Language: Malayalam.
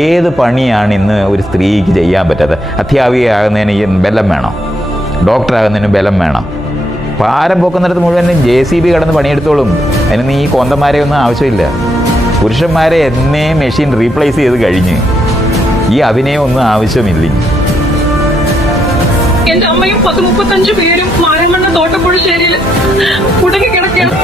ഏത് പണിയാണ് ഇന്ന് ഒരു സ്ത്രീക്ക് ചെയ്യാൻ പറ്റാത്തത്? അധ്യാപികയാകുന്നതിന് ഈ ബലം വേണം, ഡോക്ടറാകുന്നതിന് ബലം വേണം. പാരം പൊക്കുന്നിടത്ത് മുഴുവൻ JCB കടന്ന് പണിയെടുത്തോളും. അതിനൊന്നും ഈ കോന്തന്മാരെ ഒന്നും ആവശ്യമില്ല. പുരുഷന്മാരെ എന്നേ മെഷീൻ റീപ്ലേസ് ചെയ്ത് കഴിഞ്ഞ് ഈ അഭിനയം ഒന്നും ആവശ്യമില്ല. എന്റെ അമ്മയും 10-35 പേരും മാരമണ്ണ തോട്ടപ്പുഴശ്ശേരിയിൽ കുടുങ്ങി കിടക്കുകയാണ്.